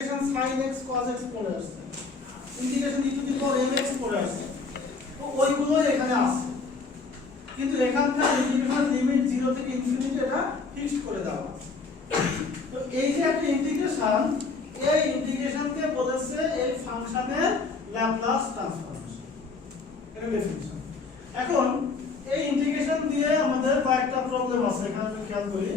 sin x cos x পড়ে আসছে, integration e to the power mx পড়ে আসছে, তো ওইগুলো এখানে আছে, কিন্তু এখানকার ইন্টিগ্রেশন লিমিট 0 থেকে ইনফিনিটি এটা ফিক্সড করে দেওয়া আছে। তো এই যে একটা ইন্টিগ্রেশন, এই ইন্টিগ্রেশনকে বলেছে এই ফাংশনের ল্যাপ্লাস ট্রান্সফরমেশন, এটা ডেফিনিশন। এখন এই ইন্টিগ্রেশন দিয়ে আমাদের কয়েকটা প্রবলেম আছে, এখানে আমি খেয়াল করি।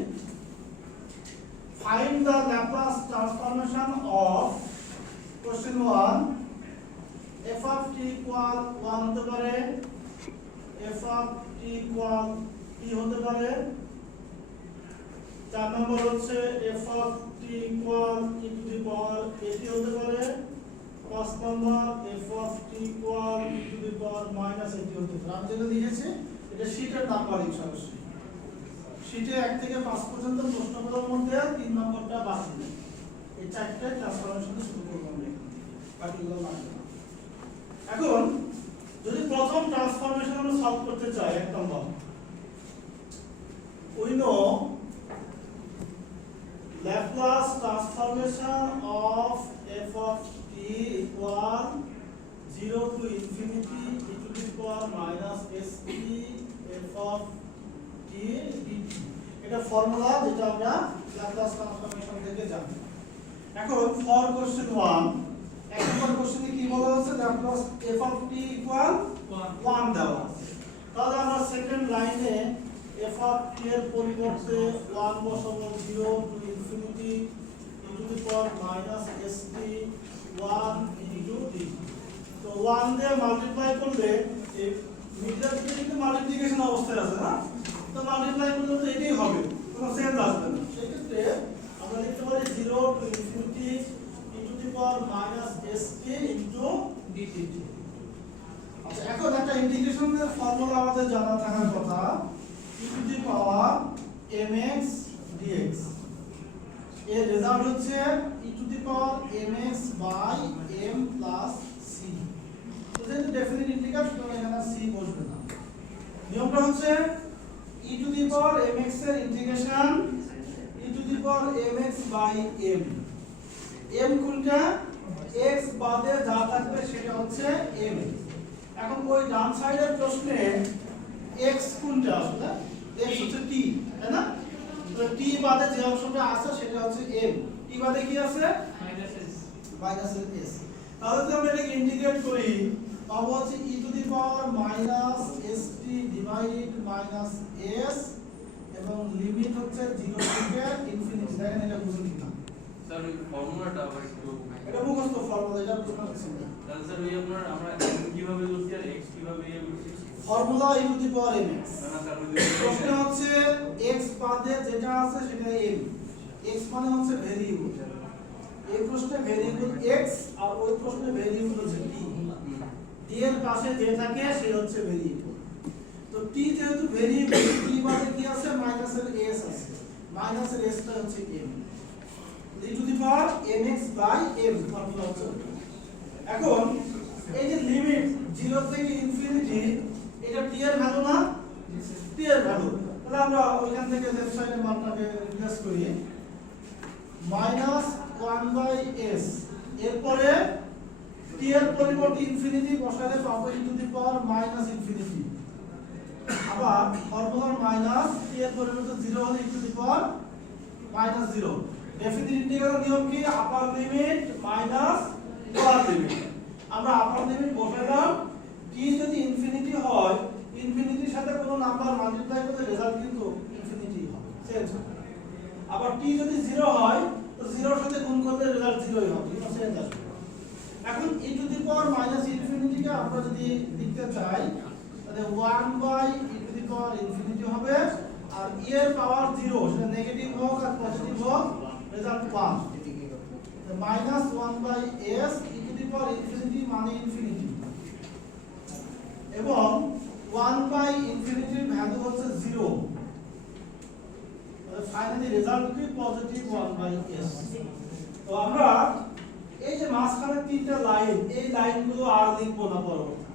Find the Laplace transformation of question 1 f of t equal 1 হতে পারে, f of t equal t হতে পারে। 4 নম্বর হচ্ছে f of t equal e to the power at হতে পারে। 5 নম্বর f of t equal e to the power minus at হতে পারে। আমি যেটা লিখেছি এটা শীটের নাম্বারিং সরাসরি। শীটে 1 থেকে 5 পর্যন্ত প্রশ্নগুলোর মধ্যে 3 নম্বরটা বাদ দিন। এই চারটে ট্রান্সফরমেশন শুরু করব আমরা এখান থেকে, বাকিগুলো লাগবে না। এখন যদি প্রথম ট্রান্সফরমেশন আমরা সলভ করতে চাই, 1 নম্বর, we know Laplace transformation of f of t equal 0 to infinity e to the power minus st f of t dt, এটা ফর্মুলা যেটা আমরা ল্যাপ্লাস ট্রান্সফরমেশন থেকে জানি। এখন ফর কোশ্চেন 1, এক নম্বর কোশ্চেনে কি বলা হচ্ছে, Laplace f of t equal 1 দেওয়া আছে। তাহলে আমরা সেকেন্ড লাইনে f of t এর পরিবর্তে 1 বসাবো, 0 to infinity e to the power minus st 1 into dt। তো 1 দিয়ে মাল্টিপ্লাই করলে এই মিডল দিকে কিন্তু মাল্টিপ্লিকেশন অবস্থায় আছে না, তো মাল্টিপ্লাই করলে তো এটাই হবে, কোনো চেঞ্জ আসবে না। সেই ক্ষেত্রে আমরা লিখতে পারি 0 to infinity e to the power minus st into dt। আচ্ছা, এখন একটা ইন্টিগ্রেশনের ফর্মুলা আমাদের জানা থাকার কথা, e to the power mx dx, এর রেজাল্ট হচ্ছে e to the power mx by m plus c। তো যেহেতু ডেফিনিট ইন্টিগ্রাল, সুতরাং এখানে c বসবে না। নিয়মটা হচ্ছে e to the power mx এর integration e to the power mx by m, m কোনটা, x বাদে যা থাকবে সেটা হচ্ছে m। এখন ওই ডান সাইডের প্রশ্নে x কোনটা আসলে, x হচ্ছে t, তাই না? তো t বাদে যে অংশটা আছে সেটা হচ্ছে m, t বাদে কি আছে মাইনাস s। তাহলে যদি আমরা এটাকে ইন্টিগ্রেট করি পাবো হচ্ছে e to the power minus st divided minus s, এবং লিমিট হচ্ছে 0 থেকে ইনফিনিটি। দেখেন এটা বুঝুন কিনা স্যার, ওই ফর্মুলাটা আবার একটু এটা মুখস্থ ফর্মুলা, এটা প্রশ্ন হচ্ছে না। তাহলে স্যার ওই আপনার আমরা m কিভাবে করছি আর x কিভাবে করছি, formula e to the power mx, না স্যার ওই প্রশ্ন হচ্ছে x বাদে যেটা আছে সেটা m, x মানে হচ্ছে ভেরিয়েবল। এই প্রশ্নে ভেরিয়েবল x আর ওই প্রশ্নে ভেরিয়েবল হচ্ছে t, t এর পাশে যে থাকে সে হচ্ছে ভেরিয়েবল। তো t যেহেতু ভেরিয়েবল, t বাদে কি আছে, মাইনাস এর s আছে, মাইনাস এর s টা হচ্ছে m, e to the power mx by m formula হচ্ছে। এখন এই যে লিমিট 0 থেকে ইনফিনিটি, এটা t এর ভ্যালু না, t এর ভ্যালু। তাহলে আমরা ওইখান থেকে লেফট সাইডের মানটাকে রিপ্লেস করি, মাইনাস 1 বাই s, এরপরে t এর পরিবর্তে ইনফিনিটি বসালে পাবো e to the power minus infinity. আবার ফর্মুলার মাইনাস, t এর পরিবর্তে 0 হলে e to the power minus 0। Definite integral নিয়ম কি, আপার লিমিট মাইনাস লোয়ার লিমিট। আমরা আপার লিমিট বসালাম, t যদি ইনফিনিটি হয়, ইনফিনিটির সাথে কোনো নাম্বার মাল্টিপ্লাই করলে রেজাল্ট কিন্তু ইনফিনিটি হবে, চেঞ্জ হবে। আবার t যদি 0 হয়, তো 0 এর সাথে গুণ করলে রেজাল্ট 0 ই হবে, কোনো চেঞ্জ আসবে না। এখন e to the power minus ইনফিনিটিকে আমরা যদি লিখতে চাই, তাহলে 1 by e to the power infinity হবে, আর e এর পাওয়ার 0 সেটা নেগেটিভ হোক আর পজিটিভ হোক, result 1। Minus 1 by s e to the power infinity মানে ইনফিনিটি, এবং 1 বাই ইনফিনিটির ভ্যালু হচ্ছে 0। তাহলে ফাইনালি রেজাল্ট কি, পজিটিভ 1 বাই s। তো আমরা এই যে মাঝখানে তিনটা লাইন, এই লাইনগুলো আর লিখবো না, পরবর্তী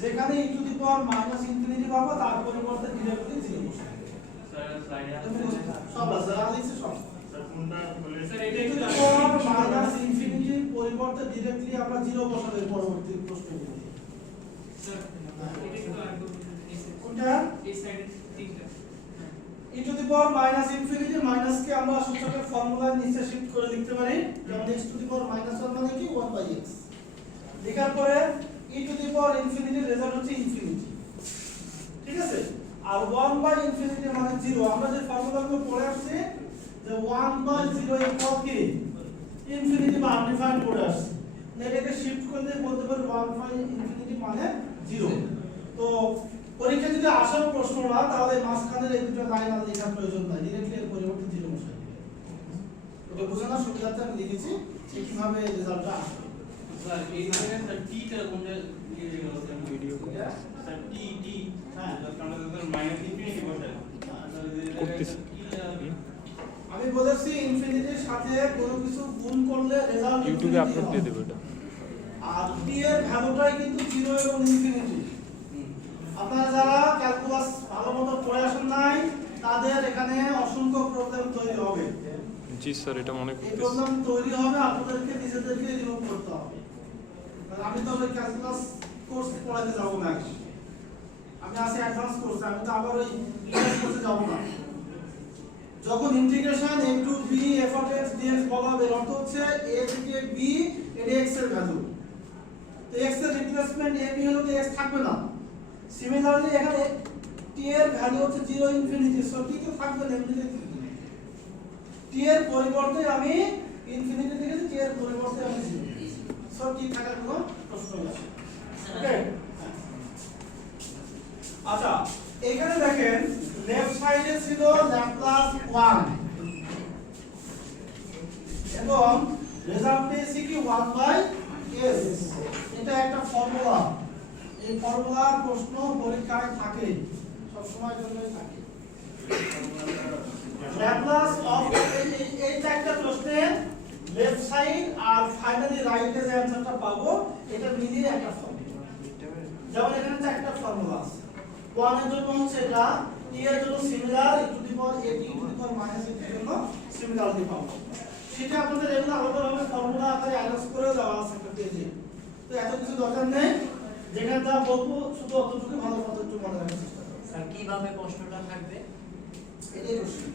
যেখানে e to the power minus infinity পাবো তার পরিবর্তে ডিরেক্টলি 0 বসাবো। স্যার স্লাইডে সব আছে, আর লিখছি সব। স্যার কোনটা বলে স্যার এটা e to the power minus পরিবর্তে डायरेक्टली আমরা 0 বসাবো পরবর্তী প্রশ্নগুলো স্যার এটা তো আগে কোনটা এই সাইডে তিনটা e to the power minus infinity minus কে আমরা সূচকের ফর্মুলার নিচে শিফট করে লিখতে পারি যেমন x two the power minus 1 মানে কি 1/x লেখার পরে e to the power infinity result হচ্ছে ইনফিনিটি ঠিক আছে আর 1/ইনফিনিটি মানে 0 আমরা যে ফর্মুলাগুলো পড়ে আসছে যে 1/0 এর পর কি ইনফিনিটি বা আনডিফাইন্ড করে আসছে এটাকে শিফট করে দিয়ে বলতে পারি 1/ইনফিনিটি মানে 0 তো পরীক্ষা যদি আসার প্রশ্ন না তাহলে মাঝখানের এই দুটো লাইন আর লেখার প্রয়োজন নাই डायरेक्टली এর পরিবর্তে 0 বসাই দিবেন ওটা বোঝানোর সুবিধার্থে আমি লিখেছি যে কিভাবে রেজাল্টটা আসবে স্যার এই জায়গায় স্যার টি টা কোনটা ভিডিও স্যার টি হ্যাঁ আমরা তো মাইনাস ইনফিনিটি বসাই করতেছি। আমি বলেছি ইনফিনিটির সাথে কোনো কিছু গুণ করলে রেজাল্ট ইউটিউবে আপলোড দিয়ে দেব এটা আর টি এর ভ্যালুটাই কিন্তু 0 এবং ইনফিনিটি আপনারা যারা ক্যালকুলাস ভালোমতো পড়ে আসেন নাই তাদের এখানে অসংখ্য প্রবলেম তৈরি হবে জি স্যার এটা মনে এই করতেছি প্রবলেম তৈরি হবে আপনাদেরকে নিজেদেরকে রিমুভ করতে হবে কারণ আমি তো ওই ক্যালকুলাস কোর্স পড়াতে যাব না আমি আছি অ্যাডভান্স কোর্স আমি তো আবার ওই বিশেষ কোর্সে যাব না যখন integration a to b f of x dx বলা হবে এর অর্থ হচ্ছে a থেকে b এর x এর ভ্যালু তো x এর রিপ্লেসমেন্ট a b হলো তো x থাকবে না সিমিলারলি এখানে t এর ভ্যালু হচ্ছে 0 ইনফিনিটি সো কি তো থাকবে না এমনিতে t এর পরিবর্তে আমি ইনফিনিটি লিখেছি t এর পরিবর্তে আমি 0 সো t থাকার কোনো প্রশ্ন নেই ওকে আচ্ছা এখানে দেখেন লেফট সাইডে ছিল ল্যাপ্লাস 1 এবং রেজাল্ট পেয়েছি কি 1/s এটা একটা ফর্মুলা এই ফর্মুলার প্রশ্ন পরীক্ষায় থাকে সব সময় জন্যই থাকে ল্যাপ্লাস অফ এই একটা প্রশ্নে লেফট সাইড আর ফাইনালি রাইটে যে অ্যানসারটা পাবো এটা মিলিয়ে একটা ফর্মুলা যেমন এখানে চারটা ফর্মুলা আছে 1 এর জন্য হচ্ছে এটা t এর জন্য similar e to the power a t e to the power minus a t এর জন্য সিমিলারিটি পাবো সেটা আপনাদের এগুলো আলাদাভাবে ফর্মুলা আকারে অ্যারেঞ্জ করে দেওয়া আছে একটা পেজে তো এত কিছু দরকার নেই যেখানে যা বলবো শুধু অতটুকু ভালো মতো একটু মনে রাখার চেষ্টা করুন স্যার কিভাবে প্রশ্নটা থাকবে এটাই question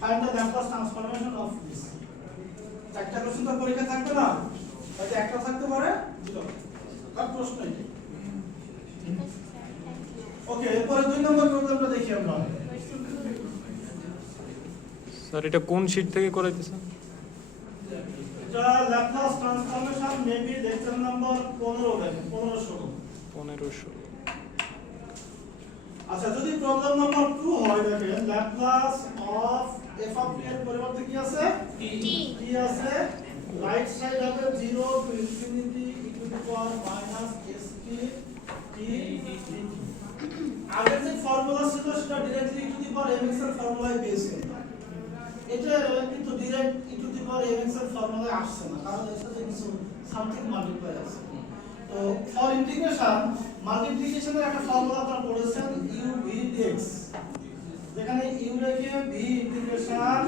find the Laplace transformation of this চারটা কোশ্চেন তো পরীক্ষা থাকবে না হয়তো একটা থাকতে পারে দুটো আর প্রশ্ন এটাই ওকে এরপরে 2 নম্বর প্রবলেমটা দেখি আমরা স্যার এটা কোন শীট থেকে করাইতেছেন এটা Laplace transformation maybe lecture number 15 দেখেন 1500 1500 আচ্ছা যদি প্রবলেম নাম্বার 2 হয় দেখেন Laplace of f of t এর পরিবর্তে কি আছে t আছে রাইট সাইড হবে 0 to infinity e to the power minus st t dt আগের যে ফর্মুলা ছিল সেটা directly e to the power mx এর ফর্মুলায় বেস করতে এটা কিন্তু direct e to the power mx এর ফর্মুলায় আসছে না কারণ এর সাথে কিছু সামথিং মাল্টিপ্লাই আছে তো ফর ইন্টিগ্রেশন মাল্টিপ্লিকেশনের একটা ফর্মুলা আপনারা পড়েছেন u v dx যেখানে u রেখে v ইন্টিগ্রেশন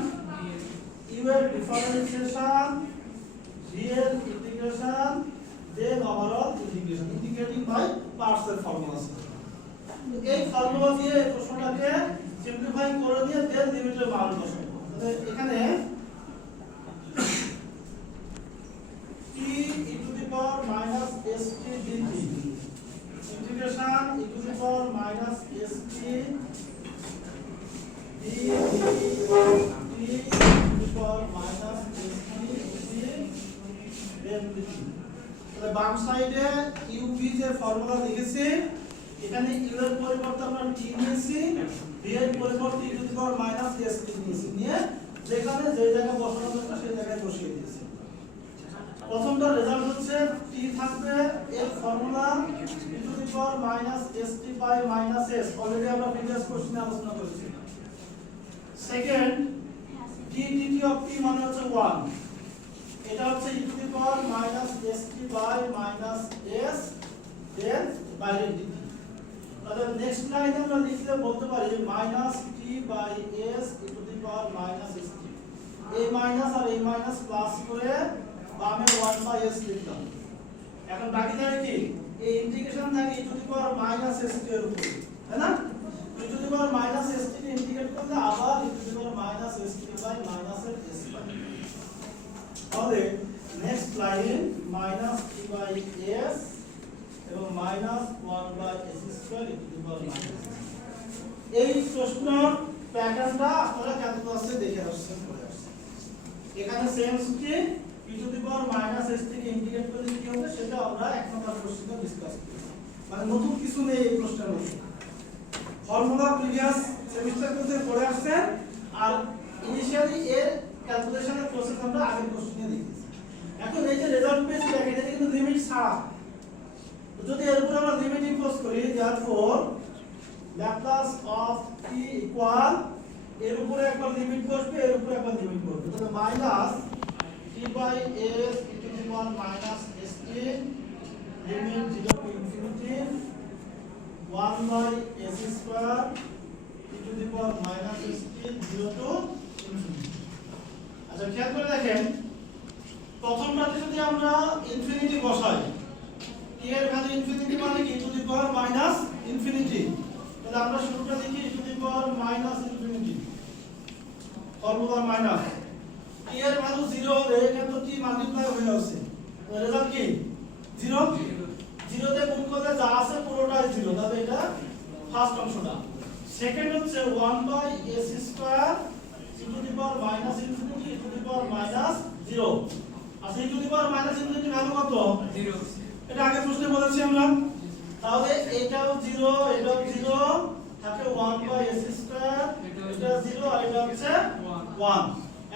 u এর ডিফারেন্সিয়েশন v এর integration then overall integration integrating by parts এর ফর্মুলা আছে এই ফর্মুলা দিয়ে এই প্রশ্নটাকে সিম্পলিফাই করে দিয়ে দেন লিমিটের মান বসাবো তাহলে এখানে t e to the power minus st dt integration e to the power minus st d t e to the power minus st then dt তাহলে বাম সাইডে u v যে ফর্মুলা লিখেছি এখানে u এর পরিবর্তে আমরা t নিয়েছি v এর পরিবর্তে e to the power minus st নিয়েছি নিয়ে যেখানে যে জায়গায় বসানো দরকার সেই জায়গায় বসিয়ে দিয়েছি প্রথমটা রেজাল্ট হচ্ছে t থাকবে এর formula e to the power minus st by minus s already আমরা প্রিভিয়াস কোশ্চেনে আলোচনা করেছি second t dt of t মানে হচ্ছে 1 এটা হচ্ছে e to the power minus st by minus s then বাইরে dt তাহলে নেক্সট লাইনে আমরা লিখলে বলতে পারি minus t by s e to the power minus st এই মাইনাস আর এই মাইনাস প্লাস করে বামে 1/s s লিখলাম। এখন বাকি থাকে কি এই ইন্টিগ্রেশন থাকে e to the power minus st এর উপর, তাই না? e to the power minus st কে ইন্টিগ্রেট করলে আবার e to the power minus st by minus এর s পাই। তাহলে next line minus t by s এবং minus 1 by s square e to the power minus. এই প্রশ্নের প্যাটার্নটা আপনারা ক্যালকুলাসে দেখে আসছেন পড়ে আসছেন। এখানে সেম সূত্রে e to the power minus s থেকে ইন্টিগ্রেট করলে কি হবে সেটা আমরা এক নম্বর প্রশ্নে ডিসকাস করি। মানে নতুন কিছু নেই এই প্রশ্নের মধ্যে। ফর্মুলা প্রিভিয়াস সেমিস্টারগুলোতে পড়ে আসছেন আর ইনিশিয়ালি এর ক্যালকুলেশনের প্রসেস আমরা আগের কোশ্চেনে দেখেছি। এখন এই যে রেজাল্ট পেয়েছি দেখেন এটা কিন্তু লিমিট ছাড়া। তো যদি এর উপর আমরা লিমিট ইম্পোজ করি therefore Laplace of t equal এর উপরে একবার লিমিট বসবে এর উপরে একবার লিমিট বসবে, তাহলে minus t by s e to the power minus st limit 0 to infinity 1 by s square e to the power minus st 0 to infinity. আচ্ছা খেয়াল করে দেখেন প্রথমটাতে যদি আমরা ইনফিনিটি বসাই t এর ভ্যালু ইনফিনিটি মানে কি e to the power minus infinity, তাহলে আমরা শুরুটা লিখি e to the power minus infinity formula minus t এর ভ্যালু 0 হলে এখানে তো t মাল্টিপ্লাই হয়ে আছে, তো রেজাল্ট কি 0 0 তে গুণ করলে যা আছে পুরোটাই 0, তাহলে এটা ফার্স্ট অংশটা। সেকেন্ড হচ্ছে 1 by s square e to the power minus infinity e to the power minus 0। আচ্ছা e to the power minus infinity value কত 0 এটা আগে প্রশ্নে বলেছি আমরা, তাহলে এটাও 0 এটাও 0 থাকে 1 বাই s স্কয়ার এটা 0 আর এটা হচ্ছে 1।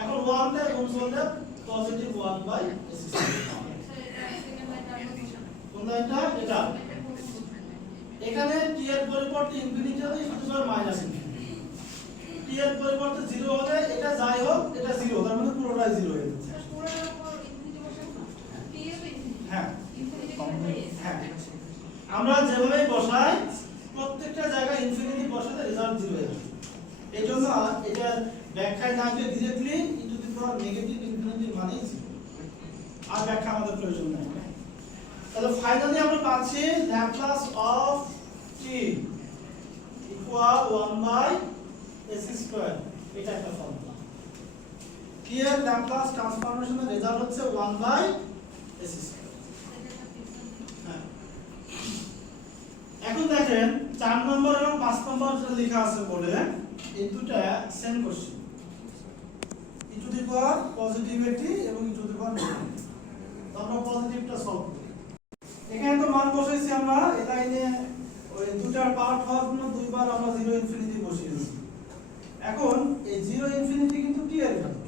এখন 1 দিয়ে গুণ করলে পজিটিভ 1 বাই s স্কয়ার। কোন লাইনটা এটা? এখানে t এর পরিবর্তে ইনফিনিটি হলে e to the power minus infinity, t এর পরিবর্তে 0 হলে এটা যাই হোক এটা 0, তার মানে পুরোটাই 0 হয়ে যাচ্ছে। হ্যাঁ হ্যাঁ আমরা যেভাবে বসাই প্রত্যেকটা জায়গায় ইনফিনিটি বসালে রেজাল্ট 0 হয়ে যাবে। এইজন্য এটা ব্যাখ্যায় না দিয়ে directly e to the power negative infinity মানে 0, আর ব্যাখ্যা আমাদের প্রয়োজন নাই। তাহলে ফাইনালি আমরা পাচ্ছি Laplace of t equal 1 by s square, এটা একটা ফর্মুলা। t এর ল্যাপ্লাস ট্রান্সফরমেশনের রেজাল্ট হচ্ছে 1 বাই s স্কয়ার। এখন দেখেন 4 নম্বর এবং 5 নম্বর যেটা লেখা আছে বলে এই দুটো same question, e to the power positivity এবং e to the power negative. তো আমরা পজিটিভটা সলভ করি। এখানে তো মান বসাইছি আমরা, এই লাইনে ওই দুটার পার্ট হওয়ার জন্য দুইবার আমরা 0 ইনফিনিটি বসিয়েছি। এখন এই 0 ইনফিনিটি কিন্তু t এর ভ্যালু,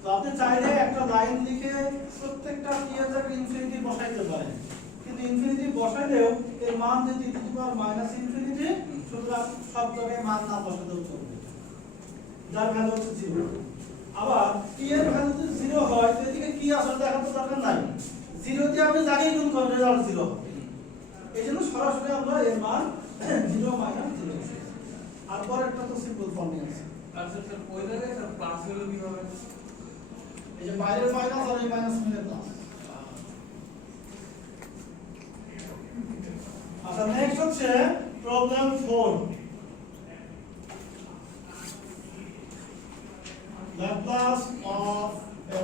তো আপনি চাইলে একটা লাইন লিখে প্রত্যেকটা t এর জায়গায় ইনফিনিটি বসাইতে পারেন, কিন্তু ইনফিনিটি বসাইলেও এর মান যদি e to the power minus infinity, সুতরাং সব জায়গায় মান না বসাতেও চলবে, যার ভ্যালু হচ্ছে 0। আবার t এর ভ্যালু যদি 0 হয় তো এদিকে কি আসলে দেখার তো দরকার নাই, 0 দিয়ে আপনি যাকেই গুণ করেন রেজাল্ট 0। এইজন্য সরাসরি আমরা এর মান 0 মাইনাস 0। আর পরেরটা তো সিম্পল ফর্মে আছে। আচ্ছা স্যার ওই জায়গায় স্যার প্লাস হলো কিভাবে? এই যে বাইরের মাইনাস আর এই মাইনাস মিলে প্লাস। আচ্ছা নেক্সট হচ্ছে problem 4, Laplace of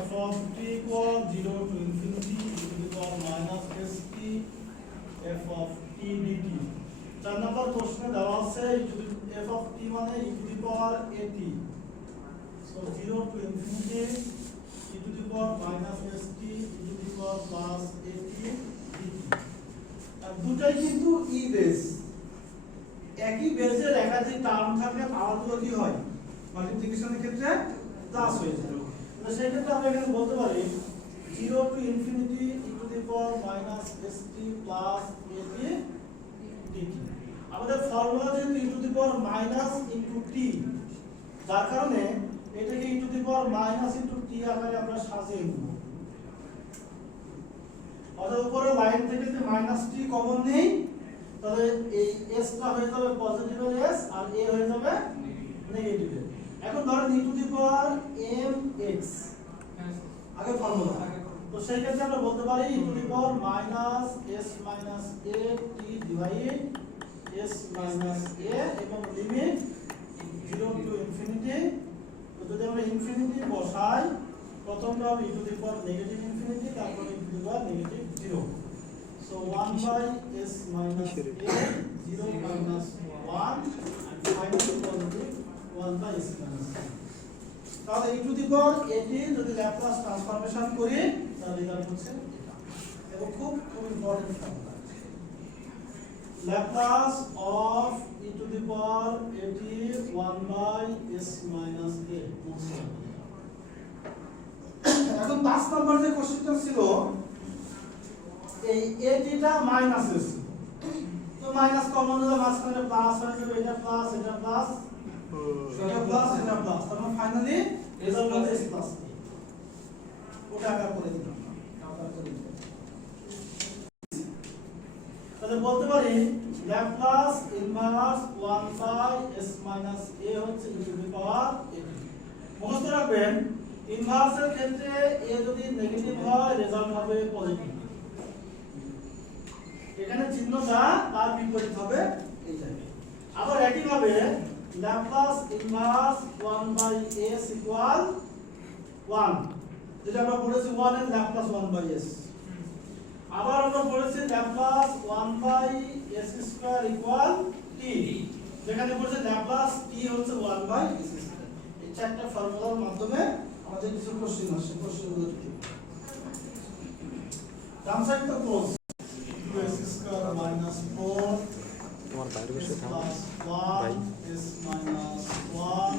f of t equal 0 to infinity e to the power minus st f of t dt। 4 নম্বর প্রশ্নে দেওয়া আছে f of t মানে e to the power at, so 0 to infinity e to the power minus st e to the power plus at dt। আর দুটাই কিন্তু e base, একই বেসের একাধিক term থাকলে পাওয়ারগুলো কি হয় মাল্টিপ্লিকেশনের ক্ষেত্রে প্লাস হয়ে যায়। তো সেই ক্ষেত্রে আমরা এখানে বলতে পারি 0 to infinity e to the power minus st plus at dt। আমাদের ফর্মুলা যেহেতু e to the power minus into t, যার কারণে এটাকে e to the power minus into t আকারে আমরা সাজিয়ে নেব। অর্থাৎ উপরে লাইন থেকে যদি মাইনাস t কমন নেই তাহলে এই s টা হয়ে যাবে পজিটিভ এর s আর a হয়ে যাবে নেগেটিভ এর। এখন ধরেন e to the power mx, আগে ফর্মুলা তো সেই ক্ষেত্রে আমরা বলতে পারি e to the power minus s minus a t divide s minus a এবং লিমিট 0 টু ইনফিনিটি। তো যদি আমরা ইনফিনিটি বসাই, প্রথমটা হবে e to the power negative infinity, তারপর e to the power negative 0। So 1 by s minus a 0 minus 1 finally positive 1 by s minus a। তাহলে e to the power at যদি Laplace transformation করি তাহলে এটা হচ্ছে এটা, এবং খুব important formula, Laplace of e to the power at 1 by s minus a। এখন 5 নাম্বার যে কোশ্চেনটা ছিল, এই at টা মাইনাস s, তো মাইনাস কমন হলে মাঝখানে প্লাস হয়ে যাবে, এটা প্লাস এটা প্লাস এটা প্লাস এটা প্লাস, তারপর ফাইনালি রেজাল্ট হবে s প্লাস a। ওটা আবার করে দিলাম, আবার করে দিলাম। তাহলে বলতে পারি Laplace inverse 1 by s minus a হচ্ছে e to the power a। মুখস্থ রাখবেন, ইনভার্সের ক্ষেত্রে a যদি নেগেটিভ হয় রেজাল্ট হবে পজিটিভ, এখানে চিহ্নটা তার বিপরীত হবে এই জায়গায়। আবার একই ভাবে Laplace inverse 1 by s equal 1, যেটা আমরা পড়েছি 1 এর ল্যাপ্লাস 1 বাই s। আবার আমরা পড়েছি Laplace 1 by s square equal t, যেখানে পড়েছে ল্যাপ্লাস t হচ্ছে 1 বাই s স্কয়ার। এই চারটি ফর্মুলার মাধ্যমে আমাদের কিছু কোশ্চেন আসে, কোশ্চেনগুলো কি ডান সাইড তো ক্লোজ, 2s স্কয়ার মাইনাস 4 তোমার বাইরে বসে থাকো প্লাস ভাই। 1 s মাইনাস 1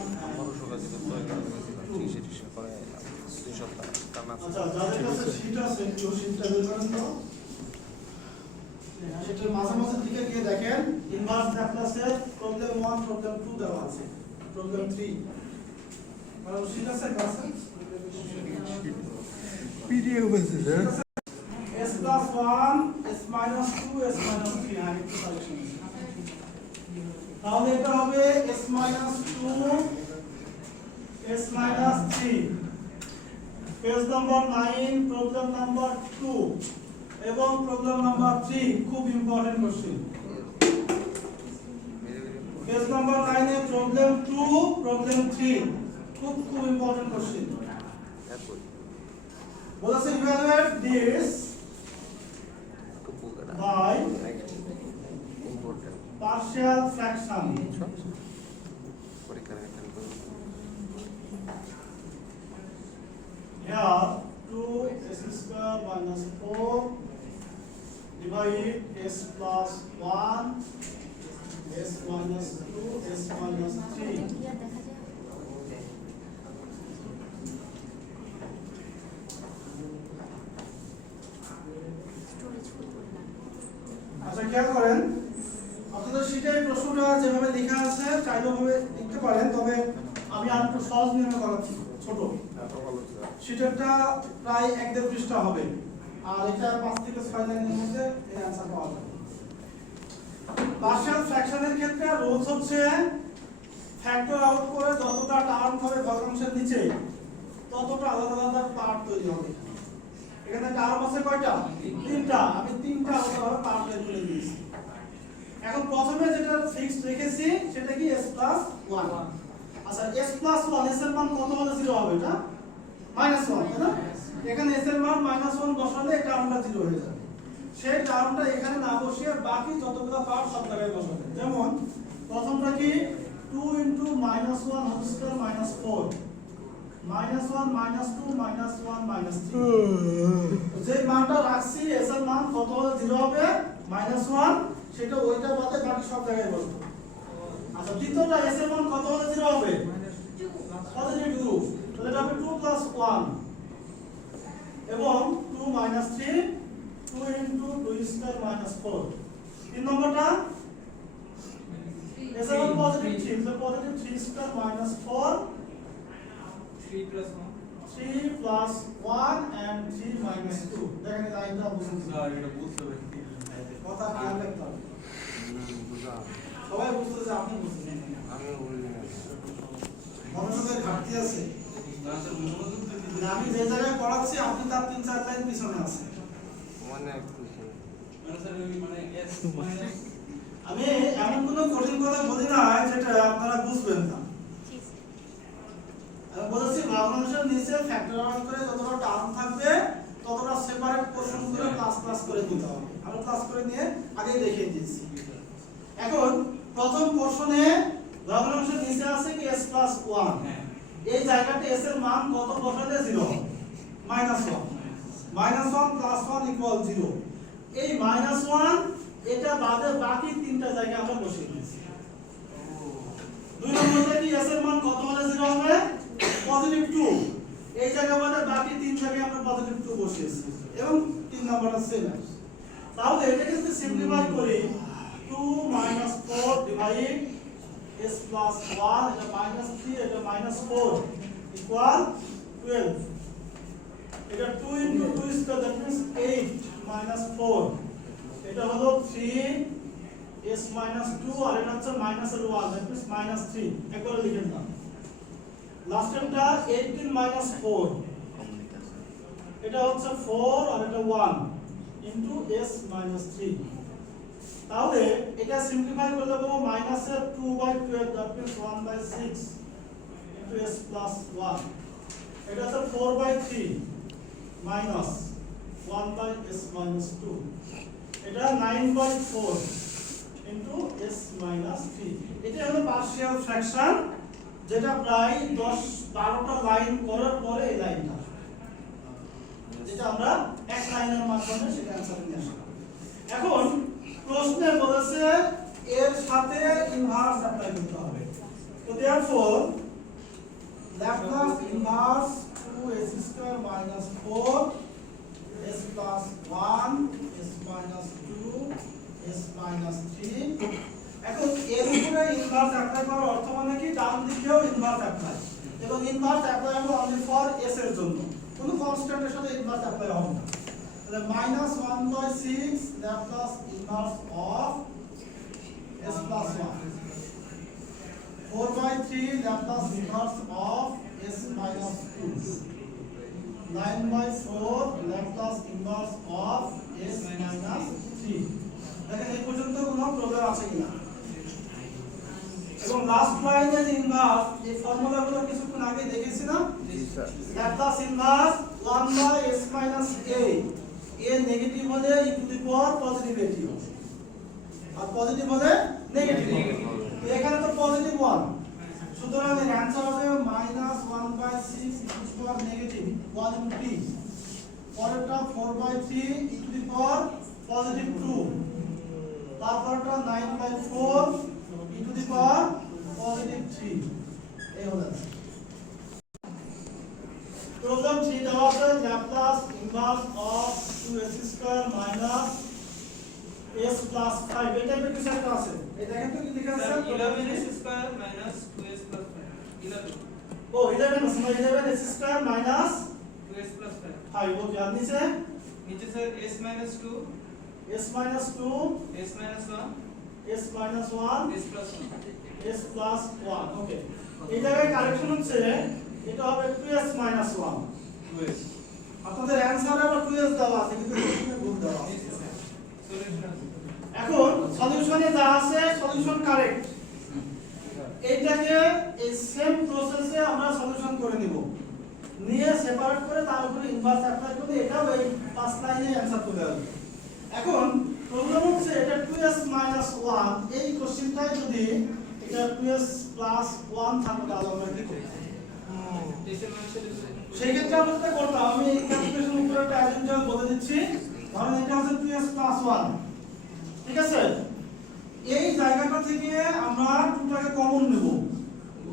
আচ্ছা, যাদের কাছে শীট আছে কেউ শীটটা বের করেন তো। শীটের মাঝামাঝি দিকে গিয়ে দেখেন ইনভার্স ল্যাপ্লাসের প্রবলেম 1 প্রবলেম 2 দেওয়া আছে, প্রবলেম 3 আর শীট আছে ক্লাসে পিডিএফ আছে sir. s plus 1 s minus 2 s minus 3 আর একটু কালেকশন আছে। তাহলে এটা হবে s minus 2 s minus 3, page number 9 problem number 2 এবং প্রবলেম নাম্বার 3 খুব ইম্পর্টেন্ট কোশ্চেন। পেজ নাম্বার 9 এ প্রবলেম 2 প্রবলেম 3 খুব ইম্পর্টেন্ট কোশ্চেন। বলেছে evaluate this by partial fraction. Here 2s square minus 4 divide s plus 1 s minus 2 s minus 3. আচ্ছা খেয়াল করেন, আপনাদের শীটে প্রশ্নটা যেভাবে লেখা আছে চাইলে ভাবে লিখতে পারেন, তবে আমি আর একটু সহজ নিয়মে করাচ্ছি, ছোট শীটেরটা প্রায় 1.5 পৃষ্ঠা হবে, আর এটা 5 থেকে 6 লাইনের মধ্যে এই आंसर পাওয়া যাবে। পার্শিয়াল ফ্র্যাকশনের ক্ষেত্রে রুলস হচ্ছে ফ্যাক্টর আউট করে যতটা টার্ম হবে ভগ্নাংশের নিচে ততটা আলাদা আলাদা পার্ট তৈরি হবে। এখানে টার্ম আছে কয়টা? 3টা, আমি 3টা আলাদাভাবে পার্ট বের করে দিয়েছি। এখন প্রথমে যেটা ফিক্সড রেখেছি সেটা কি s plus 1। আচ্ছা s plus 1 s এর মান কত হলে 0 হবে? এটা -1, তাই না? এখানে s এর মান -1 বসালে এই টার্মটা 0 হয়ে যাবে। সেই টার্মটা এখানে না বসিয়ে বাকি যতগুলো পার্ট সব জায়গায় বসাবেন। যেমন প্রথমটা কি 2 * -1 2 -4 -1 -2 -1 -3, যে মানটা রাখছি s এর মান কত হলে 0 হবে? -1, সেটা ওইটা বাদে বাকি সব জায়গায় বসবে। আচ্ছা দ্বিতীয়টা s এর মান কত হলে 0 হবে? পজিটিভ 2, তাহলে এটা হবে 2 + 1 এবং 2 - 3 2 * 2² -4। তিন নম্বরটা s এর মান পজিটিভ 3, তাহলে পজিটিভ 3² -4 3 + 1 3 + 1 and 3 - 2। দেখেন এই লাইনটা বুঝুন, স্যার এটা বুঝতে পারছি। কথা খেয়াল রাখতে হবে, সবাই বুঝতেছে, আপনি বুঝছেন, মনোযোগের ঘাটতি আছে। না স্যার মনোযোগ তো মানে আমি যে জায়গায় পড়াচ্ছি আপনি তার 3-4 লাইন পিছনে আছেন। মানে স্যার ওই মানে s মাইনাস আমি এমন কোনো কঠিন কথা বলি না যেটা আপনারা বুঝবেন না। আমি বলেছি ভগ্নাংশের নিচে ফ্যাক্টরাইজ করে যতটা টার্ম থাকবে ততটা সেপারেট পোরশন করে প্লাস করে দিতে হবে। আমরা প্লাস করে নিয়ে আগেই দেখিয়ে দিয়েছি। এখন প্রথম পোরশনে ভগ্নাংশের নিচে আছে কি s + 1। হ্যাঁ এই জায়গাতে s এর মান কত বসালে 0 -1 -1 + 1 = 0। এই -1 এটা বাদে বাকি তিনটা জায়গায় আমরা বসিয়ে দিয়েছি। দুই নম্বরে কি s এর মান কত হলে 0 হবে +2। এই জায়গা বাদে বাকি তিন জায়গায় আমরা +2 বসিয়েছি এবং তিন নম্বরটা সেম আছে। তাহলে এটাকে যদি সিম্পলিফাই করি 2 - 4 ডিভাইড s + 1 এটা -3 এটা -4 ইকুয়াল 12। এটা 2 * 2 স্কয়ার দ্যাট মিন্স 8 - 4 এটা হলো 3 s - 2 আর এটা হচ্ছে -1 দ্যাট মিন্স -3 একবার লিখে দাও। লাস্ট টার্মটা 18 - 4 এটা হচ্ছে 4 আর এটা 1 ইনটু s - 3। তাহলে এটা সিম্পলিফাই করলে পাবো -2/12 দ্যাট মিন্স 1/6 ইনটু s + 1। এটা হচ্ছে 4/3 মাইনাস 1/s - 2। এটা 9/4 ইনটু s - 3। এটা হলো পার্শিয়াল ফ্র্যাকশন যেটা প্রায় 10-12টা লাইন করার পরে এই লাইনটা যেটা আমরা এক লাইনের মাধ্যমে সেটা অ্যানসার নিয়ে আসলাম। এখন প্রশ্নে বলেছে এর সাথে ইনভার্স অ্যাপ্লাই করতে হবে। তো therefore Laplace inverse 2s² - 4 s + 1 s - 2 s - 3। এখন এর উপরে ইনভার্স অ্যাপ্লাই করার অর্থ মানে কি ডান দিকেও ইনভার্স অ্যাপ্লাই এবং ইনভার্স অ্যাপ্লাই হবে অনলি ফর s এর জন্য, কোনো কনস্ট্যান্টের সাথে ইনভার্স অ্যাপ্লাই হবে না। তাহলে -1/6 Laplace inverse of s + 1 4/3 Laplace inverse of s - 2 9/4 Laplace inverse of s - 3। দেখেন এই পর্যন্ত কোনো প্রবলেম আছে কিনা। এবং লাস্ট লাইনে যে ইনভার্স এই ফর্মুলাগুলো কিছুক্ষণ আগে দেখেছি না। জি sir Laplace inverse 1/s - a a negative হলে e to the power positive a আর পজিটিভ হলে নেগেটিভ এখানে তো পজিটিভ 1 সুতরাং এর অ্যানসার হবে -1/6 e to the power negative 1 * t। পরেরটা 4/3 e to the power positive 2। তারপরটা 9/4 e to the power positive 3। এই হলো প্রবলেম 3 দেওয়া আছে Laplace inverse of 2s² - s + 5। এটা কিছু একটা আছে এই দেখেন তো কি লেখা আছে 11s² - 2s + 5 11 ও 11 আছে না 11s² - 2s + 5 5 ওকে আর নিচে नीचे sir s - 2 s - 2 s - 1 s - 1 s + 1 s + 1 ওকে। এই জায়গায় কারেকশন হচ্ছে এটা হবে 2s - 1। 2s আপনাদের অ্যানসারে আবার 2s দেওয়া আছে কিন্তু কোশ্চেনে ভুল দেওয়া আছে। সলিউশন এখন সলিউশনে যা আছে সলিউশন কারেক্ট। এইটাকে এই সেম প্রসেসে আমরা সলিউশন করে নিব, নিয়ে সেপারেট করে তার উপরে ইনভার্স অ্যাপ্লাই করে এটাও এই 5 লাইনে অ্যানসার চলে আসবে। এখন প্রবলেম হচ্ছে এটা 2s - 1 এই কোশ্চেনটাই যদি এটা 2s + 1 থাকতো তাহলে আমরা কি করব? जैसे मान से সেই ক্ষেত্রে আমরা যেটা করতাম আমি এই ক্যালকুলেশন উপরে একটা অ্যাসাম্পশন বলে দিচ্ছি। ধরেন এটা হচ্ছে 2s + 1 ঠিক আছে। এই জায়গাটা থেকে আমরা 2টাকে কমন নেব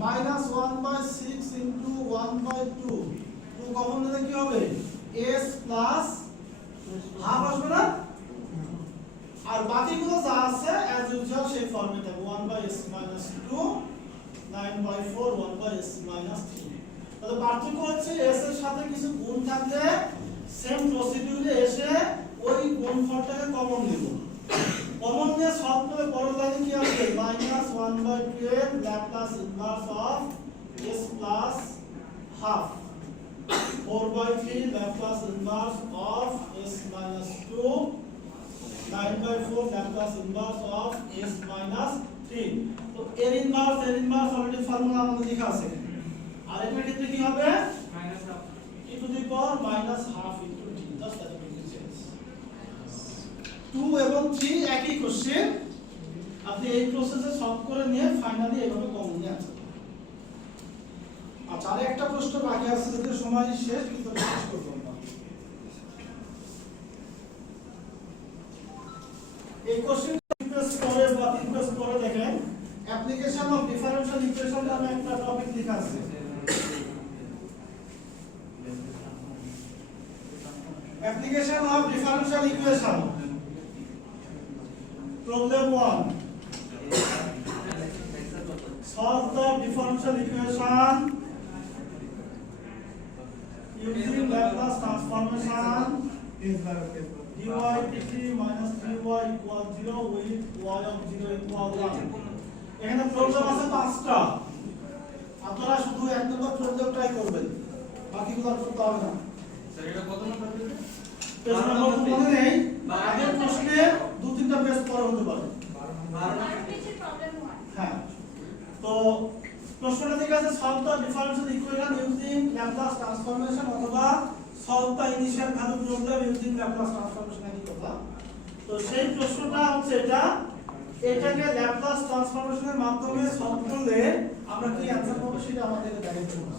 -1/6 * 1/2 2 কমন নিলে কি হবে s প্লাস হাফ আসবে না আর বাকিগুলো যা আছে অ্যাজ ইউজুয়াল সেই ফর্মে থাকবে 1/s - 2 9/4 1/s - 3। তাহলে পার্থক্য হচ্ছে s এর সাথে কিছু গুণ থাকলে সেম প্রসিডিউরে এসে ওই গুণফলটাকে কমন নিব। কমন নিয়ে সলভ করে পরের লাইনে কি আসবে -1/12 Laplace inverse of s + half 4/3 Laplace inverse of s minus 2, 9/4 Laplace inverse of s minus 3. তো এর ইনভার্স অলরেডি ফর্মুলা আমাদের লেখা আছে। আর এটার ক্ষেত্রে কি হবে? e to the power minus half into t. Just that will change. 2 এবং 3 একই কোশ্চেন। আপনি এই প্রসেসে সলভ করে নিয়ে ফাইনালি এইভাবে কমন নিয়ে আসবেন। আচ্ছা, আর একটা প্রশ্ন বাকি আছে, যেটা সময় শেষ, কিন্তু শেষ করব না। এই কোশ্চেনটা রিকোয়েস্ট করে বা রিকোয়েস্ট করে দেখেন, অ্যাপ্লিকেশন অফ ডিফারেনশিয়াল ইকুয়েশন নামে একটা টপিক লেখা আছে। Application of differential equation problem 1, solve the differential equation using Laplace transformation dy dt minus 3y equal 0 with y of 0 equal 1. এখানে প্রবলেম আছে 5টা। আপনারা শুধু এক নম্বর প্রবলেম ট্রাই করবেন, বাকিগুলো করতে হবে না। স্যার এটা কত নম্বর পেজ? পেজ নম্বর তো মনে নেই, আগের প্রশ্নে 2-3টা পেজ পরে হতে পারে। 12 পেজের প্রবলেম 1। হ্যাঁ, তো প্রশ্নটা ঠিক আছে, solve the differential equation using Laplace transformation অথবা solve the initial value problem using Laplace transformation একই কথা। তো সেই প্রশ্নটা হচ্ছে এটাকে Laplace transformation-এর মাধ্যমে সলভ করলে আমরা কি অ্যানসার পাবো সেটা আমাদেরকে দেখাতে হবে।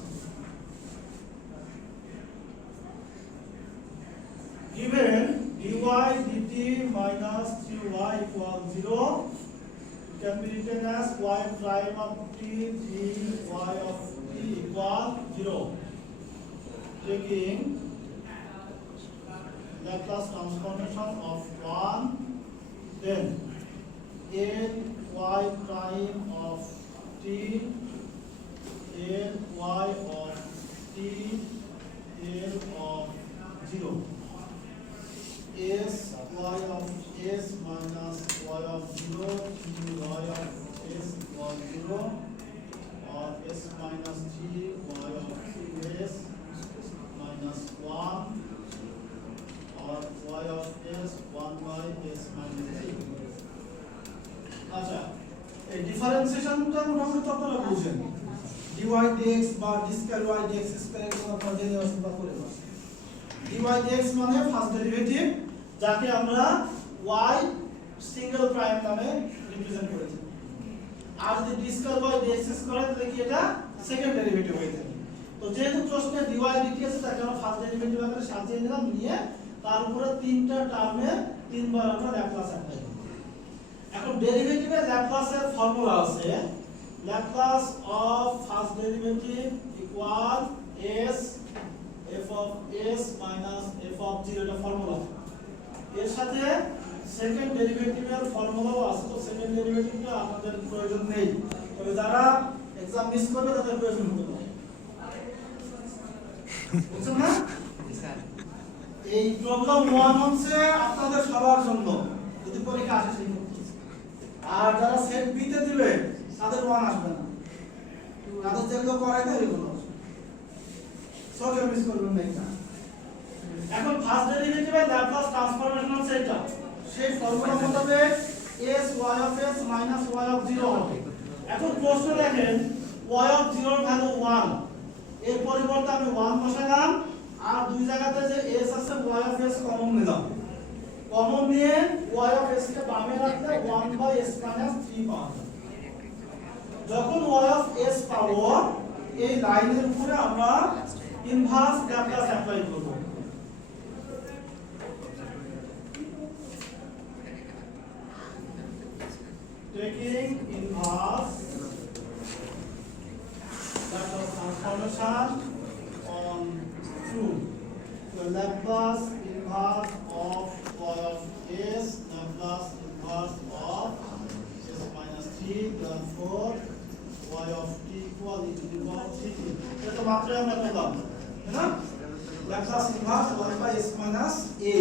Given dy dt minus 3y equal 0 can be written as y prime of t dy of t equal 0. Taking Laplace transformation of 1, then n y prime of t, n y of t, n of 0. S y of s minus y of 0 to y of s equal 0, or s minus 3 y of s minus 1, or y of s 1 by s minus 3. আচ্ছা, এই ডিফারেন্সিয়েশনটা মোটামুটি তো আপনারা বুঝেন। dy dx বা d square y dx square এর কথা আপনারা জেনে আসেন বা করে আসেন। dy dx মানে ফার্স্ট ডেরিভেটিভ, যাকে আমরা y সিঙ্গেল প্রাইম নামে রিপ্রেজেন্ট করেছি। আর যদি d square y dx square তাহলে কি এটা সেকেন্ড ডেরিভেটিভ হয়ে থাকে। তো যেহেতু প্রশ্নে dy dt আছে, তাকে আমরা ফার্স্ট ডেরিভেটিভ আকারে সাজিয়ে নিলাম, নিয়ে তার উপরে তিনটা টার্মে তিনবার আমরা ল্যাপ্লাস অ্যাপ্লাই করব। এখন ডেরিভেটিভের ল্যাপ্লাসের ফর্মুলা আছে, Laplace of first derivative equal s f of s minus f of 0, এটা ফর্মুলা। এর সাথে সেকেন্ড ডেরিভেটিভের ফর্মুলাও আছে, তো সেকেন্ড ডেরিভেটিভটা আমাদের প্রয়োজন নেই, তবে যারা एग्जाम মিস করবে তাদের প্রয়োজন হতে পারে। বুঝছেন না? এই প্রবলেম 1 হচ্ছে আপনাদের সবার জন্য, যদি পরীক্ষা আসে সেই ক্ষেত্রে। আর যারা সেট বি তে দিবে তাদের 1 আসবে না, তাদের যেগুলো করাই না এগুলো আসবে। সো কেউ মিস করবেন না এটা। এখন ফার্স্ট ডেরিভেটিভের ল্যাপ্লাস ট্রান্সফরমেশন হচ্ছে এটা, সেই ফর্মুলা মোতাবেক s y of s minus y of 0 হবে। এখন প্রশ্ন দেখেন y of 0 এর ভ্যালু 1, এর পরিবর্তে আমি 1 বসালাম, আর দুই জায়গাতে যে s আছে y of s কমন নিলাম। কমন নিয়ে y of s কে বামে রাখলে 1 by s minus 3 পাওয়া যাবে। যখন y of s পাবো, এই লাইনের উপরে আমরা ইনভার্স ল্যাপ্লাস অ্যাপ্লাই করব। Taking inverse Laplace transformation on 2, the Laplace inverse of y of s, Laplace inverse of s minus 3, therefore y of t equal e to the power 3t. এটা তো মাত্রই আমরা পেলাম, তাই না? Laplace inverse 1 by s minus a,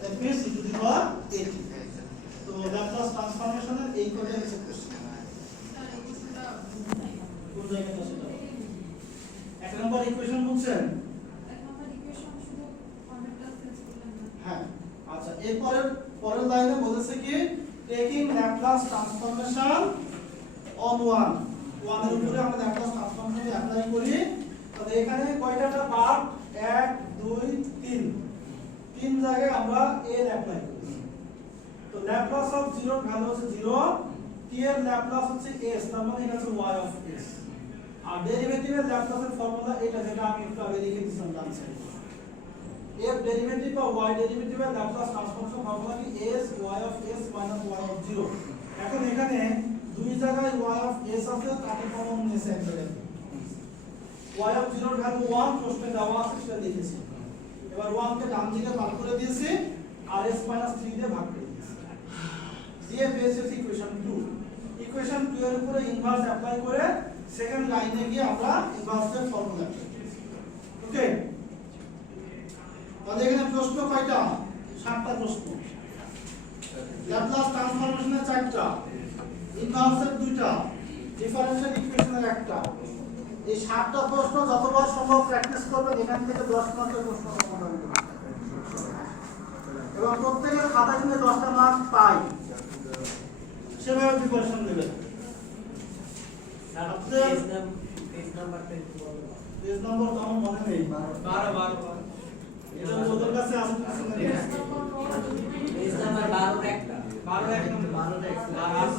that means e to the power 8. তো Laplace ট্রান্সফরমেশনের এই কোডের হচ্ছে কোশ্চেন। কোন জায়গাটা সেটা? এক নম্বর ইকুয়েশন বুঝছেন? পরের লাইনে বলেছে কি taking Laplace transformation on one এর উপরে আমরা ল্যাপ্লাস ট্রান্সফরমেশন অ্যাপ্লাই করি। তাহলে এখানে কয়টা পার্ট 1 2 3 তিন জায়গায় আমরা এর অ্যাপ্লাই করি। তো ল্যাপ্লাস অফ 0 এর ভ্যালু হচ্ছে 0, t এর ল্যাপ্লাস হচ্ছে s, তার মানে এটা হচ্ছে y অফ s। আর ডেরিভেটিভের ল্যাপ্লাসের ফর্মুলা এটা, যেটা আমি একটু আগে লিখে দিয়েছিলাম ডান সাইডে। f ডেরিভেটিভ বা y ডেরিভেটিভের ল্যাপ্লাস ট্রান্সফরমেশন ফর্মুলা কি s y of s minus y of 0। এখন এখানে দুই জায়গায় y অফ s আছে, তাকে কমন নিয়েছে এক জায়গায়। y অফ 0 এর ভ্যালু 1 প্রশ্নে দেওয়া আছে, সেটা লিখেছি। এবার 1 কে ডান দিকে ভাগ করে দিয়েছি আর s 3 দিয়ে ভাগ করে দিয়েছি, দিয়ে পেয়েছি ইকুয়েশন 2। ইকুয়েশন 2 এর উপরে ইনভার্স অ্যাপ্লাই করে সেকেন্ড লাইনে গিয়ে আমরা ইনভার্সের ফর্মুলা অ্যাপ্লাই করি। ওকে, তাহলে এখানে প্রশ্ন কয়টা? 7টা প্রশ্ন। ল্যাপ্লাস ট্রান্সফরমেশনের 4টা, ইনভার্সের 2টা, ডিফারেনশিয়াল ইকুয়েশনের 1টা। এই 7টা প্রশ্ন যতবার সম্ভব প্র্যাকটিস করবেন, এখান থেকে 10 মার্কের প্রশ্ন সমাধান করবেন এবং প্রত্যেকের খাতায় কিন্তু 10টা মার্ক পাই, সেভাবে প্রিপারেশন নেবেন। পেজ নাম্বারটা একটু বলুন। পেজ নম্বর তো আমার মনে নেই, 12 এটা ওদের কাছে আছে। পেজ নাম্বার 12 একটা 12 এক নম্বর 12 একটা আর 8